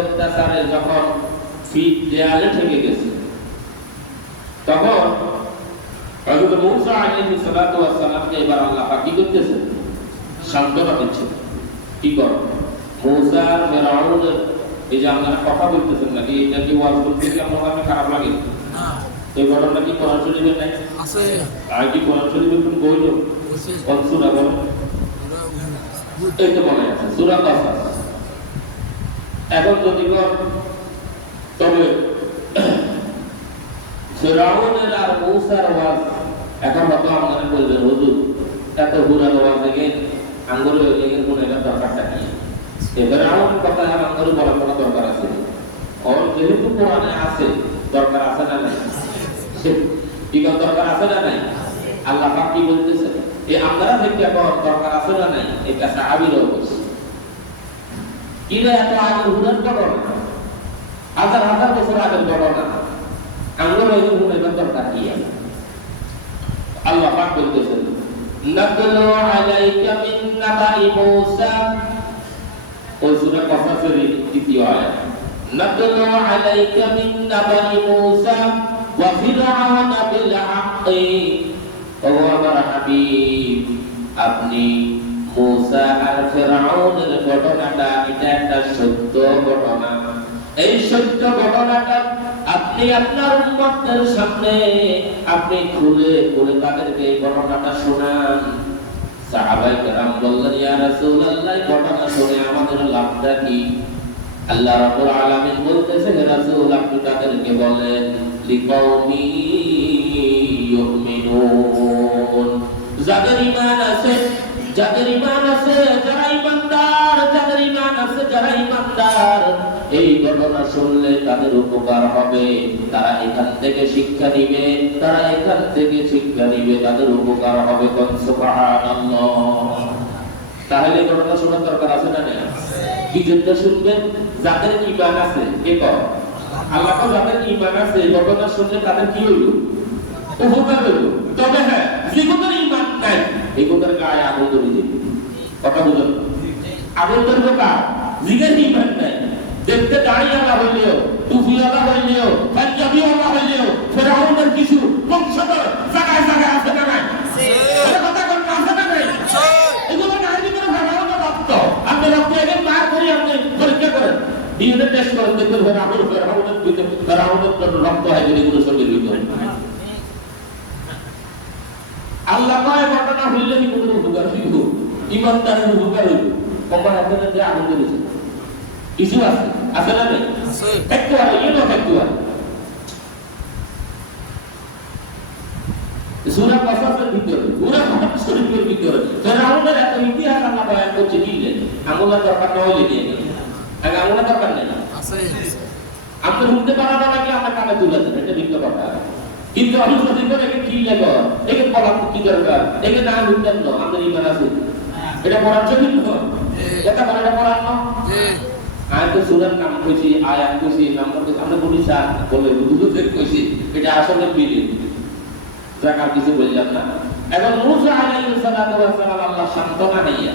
অত্যাচারে যখন পিঠ দেয়ালে ঠেকে গেছে তখন হযরত মূসা আলাইহিস সালাতু ওয়াস সালামকে এবার আল্লাহ পাক কি করতেছেন? সান্ত্বনা দিচ্ছেন। কি কর মূসা আর ফেরাউন এই যে আপনারা কথা বলতেছেন নাকি এটা কি ওয়াজ করতে কি আপনার কাছে খারাপ লাগে না? এই ঘটনা কি কোরআন শরীফে নাই? আছে। আর কি কোরআন শরীফে কোন বইল? কোন সূরা বলেন? এই তো মনে আছে সূরা কাসাস। এখন যদি তবে ফেরাউনের আর মূসার ওয়াজ এখন হয়তো আপনারা বলবেন হুজুর এত হুরার ওয়াজ থেকে আঙ্গুরে এর কোন একটা দরকারটা কি? ফেরাউনের কথা আর আঙ্গুরে বলার কোনো দরকার আছে? ওর যেহেতু কোরআনে আছে দরকার আছে না নাই? কি দরকার আছে না নাই? আল্লাহ পাক কি বলতেছে এই আপনারা থেকে এখন দরকার আছে না নাই? এটা সাহাবীরাও বলছে কিরা এত আগের হুরার ঘটনা হাজার হাজার বছর আগের ঘটনা আমরা এই হুরার দরকার কি? আল্লাহ পাক বলতেছেন নাতলু আলাইকা মিন নাবাই মূসা ওই সূরা কাসাসের দ্বিতীয় আয়াত নাতলু আলাইকা মিন নাবাই মূসা ওয়া ফিরআউনা বিল হাক্কি ও আমার হাবিব আপনি মূসা আর ফেরাউনের ঘটনাটা এটা একটা সত্য ঘটনা এই সত্য ঘটনাটা আপনি আপনার উম্মতদের সামনে আপনি খুলে খুলে তাদেরকে এই ঘটনাটা শোনান। সাহাবায়ে কেরাম বললেন ইয়া রাসূলুল্লাহ ঘটনা শুনে আমাদের লাভটা কি? আল্লাহ রাব্বুল আলামিন বলতেছেন হে রাসূল আপনি তাদেরকে বলেন লিকাউমি ইউমিনুন যাদের ঈমান আছে যারা ইমানদার এই ঘটনা শুনলে তাদের উপকার হবে তারা এখান থেকে শিক্ষা নিবে তাদের উপকার হবে সুবহানাল্লাহ। তাহলে ঘটনা শোনার দরকার আছে না না? কি জন্য শুনবেন? যাদের ঈমান আছে কে কর আল্লাহ পাক যাদের ঈমান আছে ঘটনা শুনলে তাদের কি হইল? উপকার হইল। তবে হ্যাঁ জীবনের ঈমান নাই এই কথার গায়ে আগুন ধরে দিবে। কথা বুঝুন আগুন ধরবে কার? জিগের ঈমান নাই দেখতে দাড়িওয়ালা হইলেও টুপিওয়ালা হইলেও পাঞ্জাবিওয়ালা হইলেও ফেরাউনের কিছু বংশধর জায়গায় জায়গায় আছে না নাই? কথা কোন আছে না নাই? এগুলো না হলে কোনো ফেরাউনের রক্ত আপনি রক্ত এনে মার করে আপনি পরীক্ষা করেন ডিএনএ টেস্ট করেন দেখবেন ফেরাউনের রক্ত হয় এগুলো শরীরের ভিতরে। আল্লাহ কয় ঘটনা হইলে কি কোনো উপকার হইব? ইমানদারের উপকার হইব। কখন আপনাদের যে আগুন ধরেছে কিছু আছে না নেই? একটু আর একটু আর সূরা কাসাসের ভিতরে পুরো কোরআন শরীফের ভিতরে ফেরাউনের এত ইতিহাস আল্লাহ বয়ান করছে দিলেন আমলা দরকার না হইলে দিয়ে গেল আগে আমলা দরকার নেই আছে আপনি শুনতে পারা না লাগে আমরা কানে তুলে দেন এটা ভিন্ন কথা। কিন্তু আমি যদি করে কি লাগো একে বলা কি দরকার একে না শুনতেন না আমাদের ঈমান আছে এটা পড়ার জন্য এটা বলে এটা পড়ার না আয়াত সূরার নাম কইছি আয়াত কইছি নাম্বার কইছি আমরা বলি স্যার বলে দুটো কইছি এটা আসলে মিলে জায়গা কিছু বললাম না। এখন মূসা আলাইহিস সালাতু ওয়াস সালাম আল্লাহ সান্তনা নিয়ে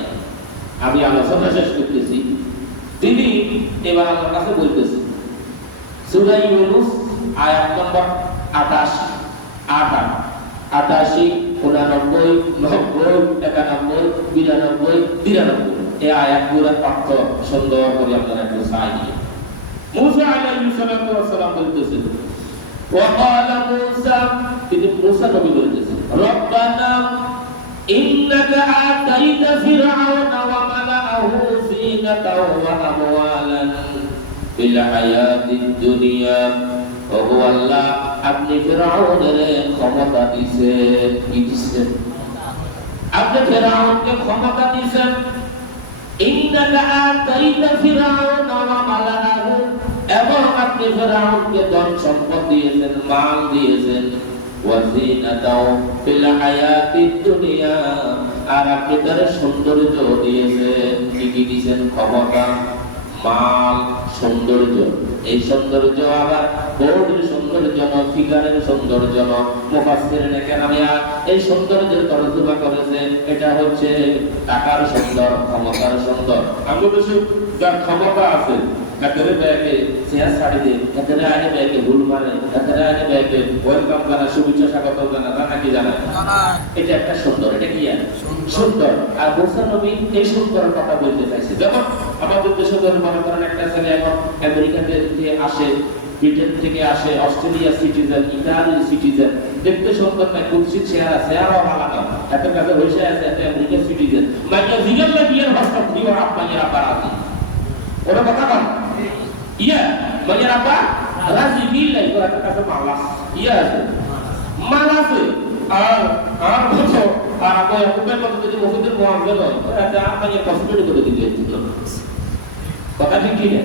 আমি আলোচনা শেষ করতেছি তিনি এবার আল্লাহর কাছে বলতেছেন সূরা ইউনূস আয়াত নম্বর 28 88 89 90 91 92 93 এই আয়াতগুলোর অর্থ সুন্দর করে আপনারা একটু চাইয়ে মূসা আলাইহিস সালাতু ওয়াস সালাম বলতেছেন وقال موسى তিনি মূসা নবী বলতেছেন রব্বানা ইন্নাকা আতাইতা ফিরআউনা ওয়া মালাআহু যিনাতাও ওয়া আমওয়ালান ফিল হায়াতিদ দুনিয়া ও আল্লাহ আপনি ফিরআউনের ক্ষমতা দিয়েছেন কি দিয়েছেন? আপনি ফিরআউনকে ক্ষমতা দিয়েছেন ইন্নাকা আতাইতা ফিরআউনা ওয়া মালাআহু এবং আপনি ফেরাউনকে ধন সম্পদ দিয়েছেন মাল দিয়েছেন ওয়াজিনাতাও ফিল হায়াতিদ দুনিয়া আর আপনি তার সৌন্দর্য দিয়েছেন কি দিয়েছেন? ক্ষমতা মাল সৌন্দর্য। এই সৌন্দর্য আবার বডির সৌন্দর্য না ফিগারের সৌন্দর্য না মুফাসসিরিন কেরামিয়া এই সৌন্দর্যের তরজমা করেছেন এটা হচ্ছে টাকার সুন্দর ক্ষমতার সুন্দর। আমি বলছি যার ক্ষমতা আছে একেবারে ব্যাগে চেয়ার ছাড়ি দিয়ে একেবারে আগে ব্যাগে ভুল মারে একেবারে আগে ব্যাগে ওয়েলকাম জানা শুভেচ্ছা স্বাগত জানা জানা কি জানা এটা একটা সুন্দর এটা কি সুন্দর আর মুসা নবী এই সুন্দরের কথা বলতে চাইছে যেমন আমাদের দেশে ধরে মনে করেন একটা ছেলে এখন আমেরিকা থেকে আসে ব্রিটেন থেকে আসে অস্ট্রেলিয়া সিটিজেন ইতালির সিটিজেন দেখতে সুন্দর না কুৎসিত চেহারা চেহারাও আলাদা এত কাছে হয়েছে আছে একটা আমেরিকান সিটিজেন মাইয়া জিগাল না বিয়ের ভাষা কি ওর আপা ইয়া আপা রাজি ওরা কথা বল ইয়া মাইয়া আপা রাজি বিল্লাই ওরা কাছে মালাস ইয়া আছে মালাসে আর বুঝো আর আপনি একবার মত যদি মুখের মুআজ্জাল হয় এটা আপনি কসমেটিক করে দিতে কথা ঠিক কি না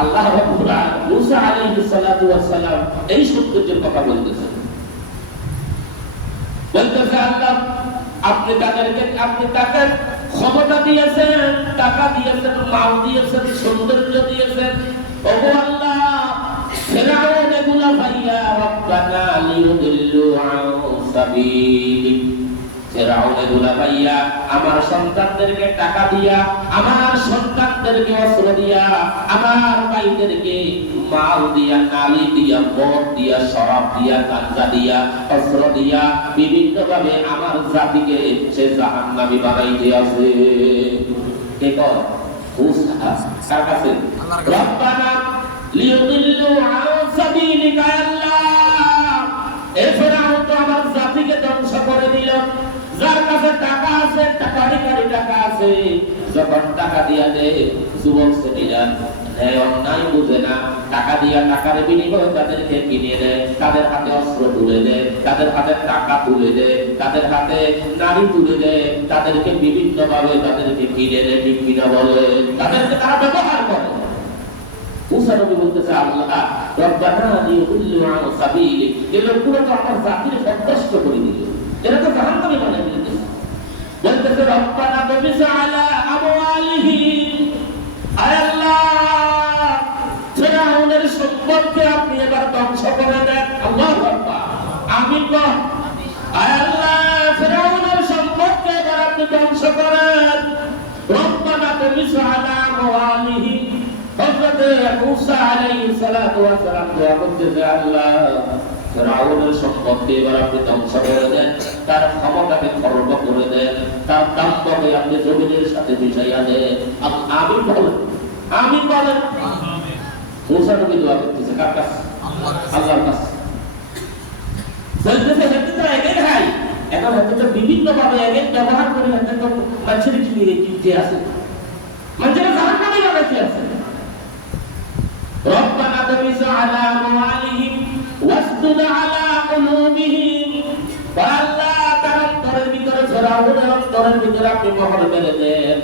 আল্লাহ রাব্বুল আলামিন মুসা আলাইহিস সালাতু ওয়াস সালাম এই সত্যের কথা বলতেছেন আল্লাহ আপনি তাকে ক্ষমতা দিয়েছেন টাকা দিয়েছেন মাল দিয়েছেন সৌন্দর্য দিয়েছেন ওগো আল্লাহ ফিরআউন এগুলা ভাইয়া রব্বানা লিয়ুদিল্লু আন সাবিলিক ফিরআউন এগুলা ভাইয়া আমার সন্তানদেরকে টাকা দিয়া আমার সন্তানদেরকে অস্ত্র দিয়া আমার ভাইদেরকে মাল দিয়া নালি দিয়া মদ দিয়া শরাব দিয়া গাঁজা দিয়া অস্ত্র দিয়া বিভিন্ন ভাবে আমার জাতিকে সে জাহান্নামী বানাই দিয়েছে কে কর মুসা কার কাছে রব্বানা লিয়ুদিল্লু আন সাবিলিকা আল্লাহ এ ফিরআউন তো আমার জাতিকে ধ্বংস করে দিল যার কাছে টাকা আছে টাকারি টাকা আছে যখন টাকা দিয়া দেয় যুবক শ্রেণীরা ন্যায় অন্যায় বুঝে না টাকা দিয়া টাকার বিনিময়ে তাদেরকে কিনে দেয় তাদের হাতে অস্ত্র তুলে দেয় তাদের হাতে টাকা তুলে দেয় তাদের হাতে নারী তুলে দেয় তাদেরকে বিভিন্ন ভাবে তাদেরকে কিনে দেয় বিক্রিনা বলে তাদেরকে তারা ব্যবহার করে মুসা নবী বলতেছে আল্লাহ রব্বানা লিয়ুদিল্লু আন সাবিলিক এগুলো পুরো তো আমার জাতির সন্তুষ্ট করে দিল এরা তো জাহান্নামী বানাই দিয়েছে বলতেছে রব্বানা বিস আলা আমওয়ালিহিম আয় আল্লাহ ফিরআউনের সম্পদকে আপনি এবার ধ্বংস করে দেন আল্লাহু আকবার আমিন বল আয় আল্লাহ ফিরআউনের সম্পদকে এবার আপনি ধ্বংস করেন রব্বানা বিস আলা আমওয়ালিহিম হযরত মুসা আলাইহিস সালাতু ওয়াস সালাম দোয়া করতেছে আল্লাহ ফিরআউনের সম্পদকে এবার আপনি ধ্বংস করে দেন তার ক্ষমতাকে খর্ব করে দেন তার দাম্পকে আপনি জমিনের সাথে মিশাইয়া দেন আমিন বলেন আমিন বলেন মুসা নবী দোয়া করতেছে কার কাছে আল্লাহর কাছে বলতেছে হেতু তো একই ভাই এখন হেতু তো বিভিন্ন ভাবে এক ব্যবহার করে হেতু তো মানুষের কি নিয়ে কিনতে আছে মানুষের জাহান্নামে লাগাইতে আছে রব্বানা তামিস আলা আমওয়ালিহিম ওয়াসদুদ আলা কুলুবিহিম আল্লাহ তার অন্তরের ভিতরে ফিরআউনের অন্তরের ভিতরে আপনি মোহর মেরে দেন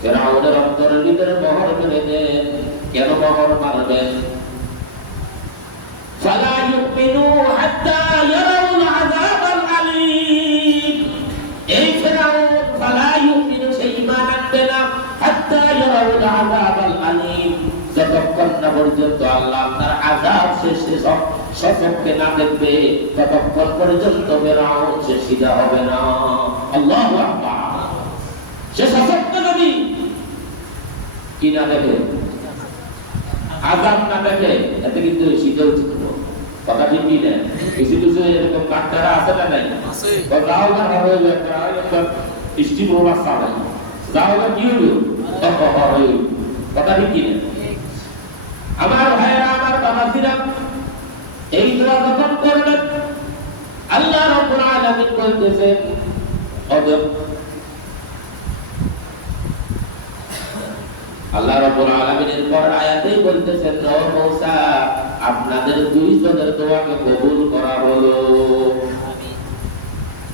ফিরআউনের অন্তরের ভিতরে মোহর মেরে দেন কেন মোহর মারবেন ফালা ইউমিনু হাত্তা ইয়ারাউল আযাবাল আলীম এই ফিরআউন ফালা ইউমিনু সে ঈমান আনবে না হাত্তা ইয়ারাউল আযাবাল আলীম যতক্ষণ না পর্যন্ত আল্লাহ আপনার আযাব শেষে সচক্ষে না দেখবে ততক্ষণ পর্যন্ত ফিরআউন সে সিধা হবে না আল্লাহু আকবার সে সচক্ষে যদি কি না দেখে আযাব না দেখে এতে কিন্তু সিধা উচিত কথা ঠিক কি না কিছু কিছু এরকম কাটতারা আছে না নাই যাও না হবে একটা স্টিম রোলার চালাই যাও না কি হলো কথা ঠিক কি না আমার ভাইরা আমার বাবাজিরা এই দোয়া যখন করলেন আল্লাহ রাব্বুল আলামিন বলতেছেন আল্লাহ রাব্বুল আলামিনের পর আয়াতেই বলতেছেন ও মূসা আপনাদের দুইজনের দোয়াকে কবুল করা হলো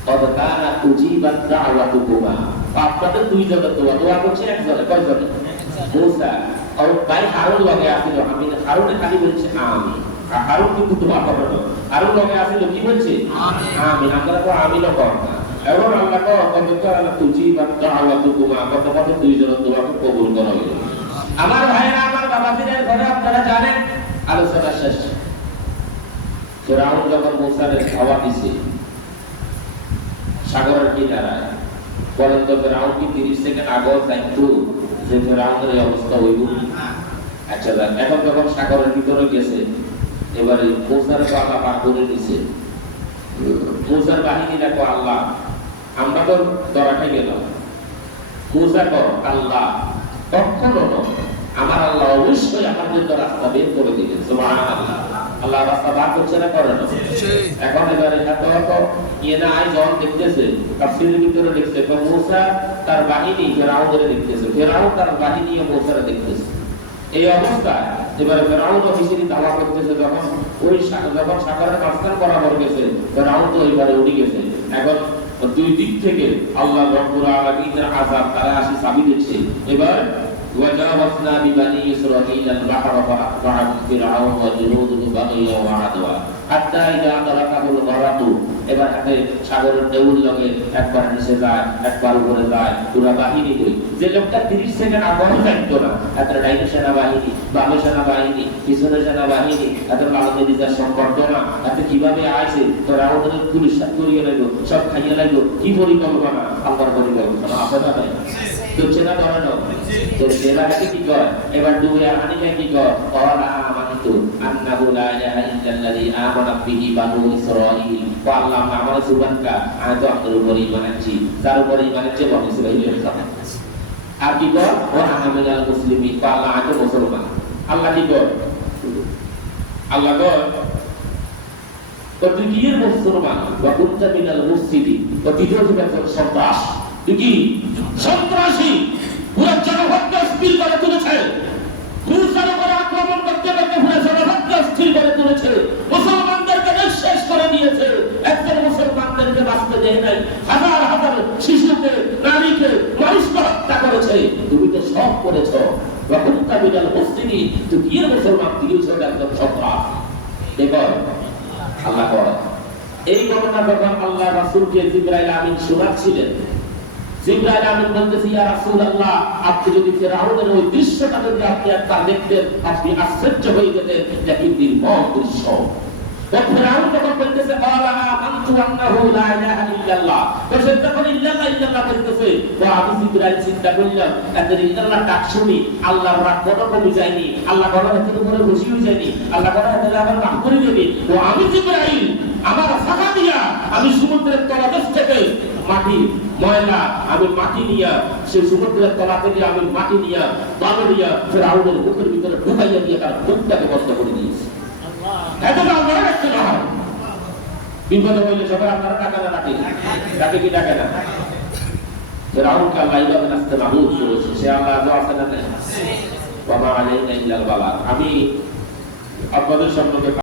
কদ কানা তুজিবাত দাওয়াতুকুমা আপনাদের দুইজনের দোয়া করছে একজনে কয়জন মূসা আর ভাই হারুন লগে আসিল আমি হারুনে খালি বলছে আমি হারুন কিন্তু দোয়া করে না হারুন লগে আসিল কি বলছে আমি আমরা তো আমি না কর না এবং আল্লাহ কো কত তুজিবাত দাওয়াতুকুমা কত দুইজনের দোয়াকে কবুল করা হলো আমার ভাইরা আমার বাবাজিদের ঘরে আপনারা জানেন আলোচনা শেষ ফিরআউন যখন মূসার খাওয়া দিছে সাগরের কিনারায় বলেন তো ফিরআউন কি 30 সেকেন্ড আগে জানতো যে ফিরআউনের এই অবস্থা হইব আচ্ছা এখন যখন সাগরের ভিতরে গেছে, এবারে মূসার তো আল্লাহ পার করে দিছে। মূসার বাহিনী দেখো আল্লাহ, আমরা তো ধরাতে গেলাম, মূসা কর আল্লাহ কখনো নয়, আমার আল্লাহ অবশ্যই আমার জন্য রাস্তা বের করে দিবেন। সুবহানাল্লাহ, আল্লাহ রাস্তা বার করছে না, করে না? এখন এবারে এত ইয়ে না আয়োজন দেখতেছে, তাফসীরের ভিতরে দেখছে মূসা তার বাহিনী ফেরাউনের দেখতেছে, ফেরাউন তার বাহিনী মূসার দেখতেছে। এই অবস্থায় এবারে ফেরাউন অফিসেরই দাওয়া করতেছে, যখন যখন সাগরের মাঝখান বরাবর গেছে, ফেরাউন তো এবারে উঠে গেছে। এখন দুই দিক থেকে আল্লাহ রব্বুল আলামিনের আযাব তারা আসি চাবি দিচ্ছে। এবার وجاوزنا ببني إسرائيل البحر فأتبعهم فرعون وجنوده بغيا وعدوا حتى إذا أدركه الغرق এবার হাতে সাগরের ঢেউর লগে একবার নিচে যায়, একবার উপরে যায়, পুরো বাহিনী কই যে লোকটা 30 সেকেন্ড আগে যাইতো না, এত ডাইনে সেনাবাহিনী, বামে সেনাবাহিনী, পিছনে সেনাবাহিনী, এত আলাদা দিদার সম্পর্ক না, এত কিভাবে আসে তোরা ওদের পুলিশ করিয়ে লাগলো, সব খাইয়ে লাগলো, কি পরিকল্পনা? আল্লাহর পরিকল্পনা আছে না নাই? তো সেনা ধরানো তো সেনাটাকে কি কর, এবার ডুবে হানিকে কি কর, ক্বালা আমানতু আন্নাহু লা ইলাহা ইল্লাল্লাযী আমানাত বিহি বানু ইসরাঈল ওয়া আল্লাহ আমার সুবহানকা আমি তো আপনার উপর ঈমান আনছি, তার উপর ঈমান আনছে বনি ইসরাঈলের কথা। আর কি কর, ওয়া আনা মিনাল মুসলিমিন, আল্লাহ আমি মুসলমান। আল্লাহ কি কর, আল্লাহ কর তো তুই কি এর মুসলমান, ওয়া কুনতা মিনাল মুফসিদিন, তো দ্বিতীয় থেকে সন্ত্রাস, তুই কি সন্ত্রাসী, পুরো জনগণকে স্থির করে তুলেছে, মূসার উপর আক্রমণ করতে করতে পুরো জনগণকে স্থির করে তুলেছে, মুসলমানদেরকে শেষ করে দিয়েছে, একজন মুসলমানদেরকে বাঁচতে দেয় নাই, হাজার হাজার শিশুকে, নারীকে, মানুষকে হত্যা করেছে। তুমি তো সব করেছো, রকুনতা মিনাল মুফসিদিন, তুই কি এর মুসলমান, তুইও একদম সন্ত্রাস। দেখো আল্লাহ কয় এই ঘটনা যখন আল্লাহ রাসূলকে জিবরাইল আমিন শোনাচ্ছিলেন, জিবরাইল আমিন বলতেছে, ইয়া রাসূলুল্লাহ, আপনি যদি ফিরআউনের ওই দৃশ্যটা যদি আপনি একবার দেখতেন, আপনি আশ্চর্য হয়ে যেতেন, এটা কি নির্মম দৃশ্য। তো ফিরআউন যখন বলতেছে ক্বালা আমানতু আন্নাহু লা ইলাহা ইল্লাল্লাহ, তো সে যখন ইল্লাল্লাহ ইল্লাল্লাহ বলতেছে, তো আমি জিবরাইল চিন্তা করলাম, এদের ইল্লাল্লাহ ডাক শুনি আল্লাহর রাগ কত কমে যায়নি, আল্লাহ বড় হাতের উপরে বসে হয়ে যায়নি, আল্লাহ বড় হাতে আবার মাফ করে দেবে। তো আমি জিবরাইল আমার শাখা দিয়া আমি সমুদ্রের তলদেশ থেকে মাটি ময়লা আমি মাটি নিয়া, সেই সমুদ্রের তলা থেকে আমি মাটি নিয়া বালু নিয়া ফিরআউনের মুখের ভিতরে ঢুকাইয়া দিয়ে তার মুখটাকে বন্ধ করে দিয়েছি। এতটা আপনারা রাখতে না হয়, বিপদে হইলে সবাই আপনারা টাকা না রাখে, ডাকে কি ডাকে না? ফিরআউনকে আল্লাহ এইভাবে নাস্তে নাবুদ করেছে, সে আল্লাহ দোয়া করে না, ওয়া মা আলাইনা ইল্লাল বালাগ। আমি আপনাদের সম্পর্কে